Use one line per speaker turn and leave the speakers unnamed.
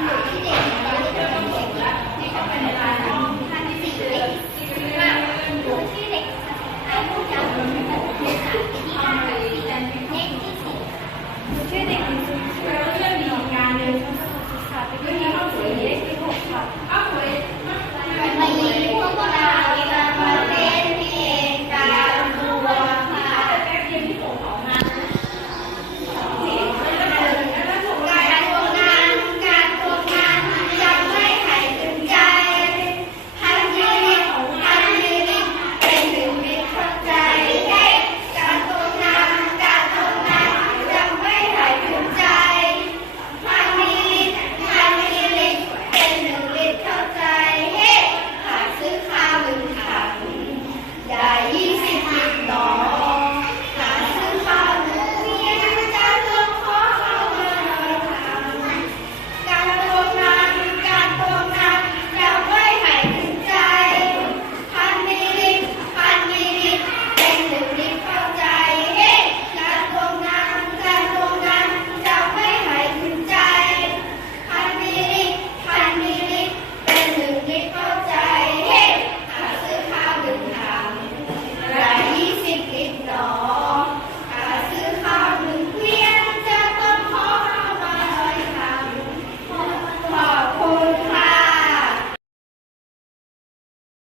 有
几点明白。